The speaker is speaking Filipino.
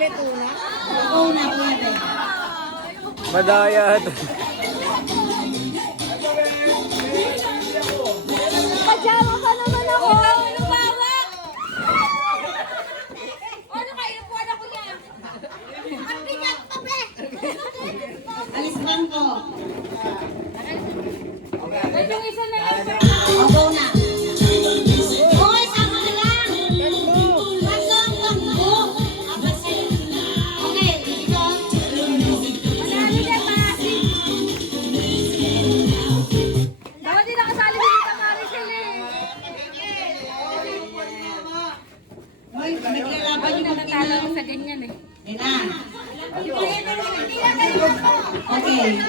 Una, pwede. Madaya. Pajama pa naman ako. Ano bawa? Ano kayo? Puwan ako niya. Ang bigat pa, be! Alis bangko. Ay, yung isa na lang. Opo na. Hoy, sama na lang. Tatlo ang bangko. Apat sa'yo. Okay, ito. Manalo na ba? Dapat din nakasali si Tita Maricel eh. Hoy, naglalaban Ay, yung natatalo pagkina. ko sa ganyan eh. Ina. Okay.